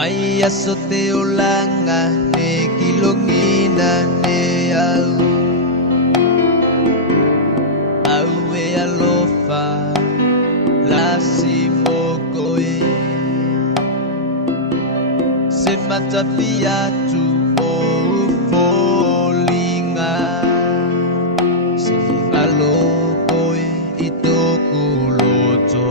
Mai aso te olanga ne kilongina ne au e alofa la simokoe se matapia tu o folinga se alokoe itokuloto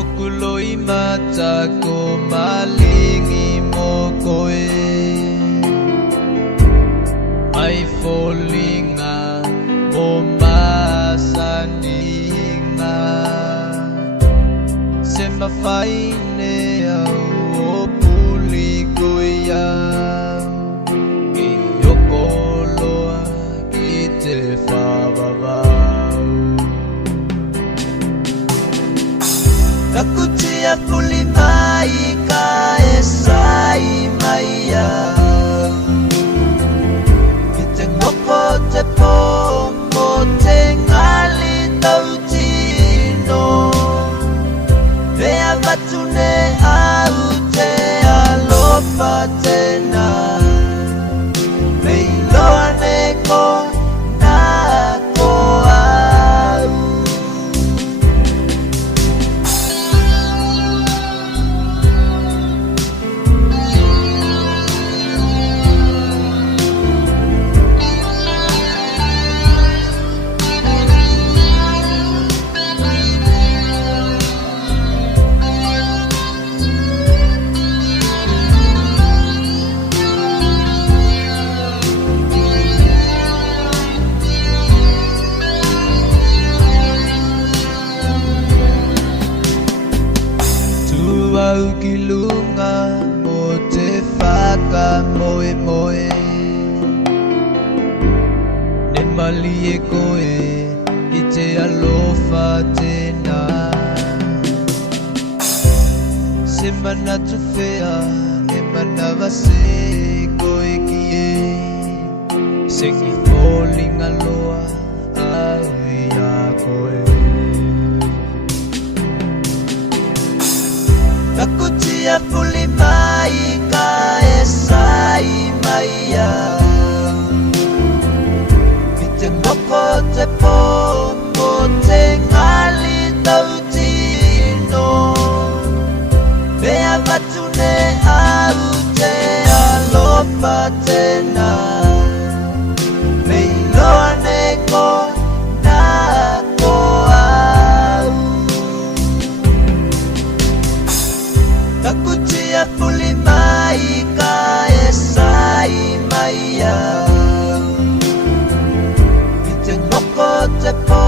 okuloi matako malingi mokoe ai folinga o masaninga se mafaine au o pulikoia i okoloa ki te whawawau Takutia puli mai ka e sai mai au Ki te ngoko te pombo te ngali tau tino Pea matune au te alofa tena Pei loa neko na ko au Au ki lunga mo te whaka moe moe Ne mali e koe i te alofa tēnā Se mana tu whea e mana wase koe ki e Se ki fōlinga loa au i a koe Takutia puli mai ka e sai mai au Ki te ngoko te pombo te ngali tau tino Pea matune au te alofa tena Pei loa neko na ko au Takutia puli mai ka e sai mai au Ki te ngoko te po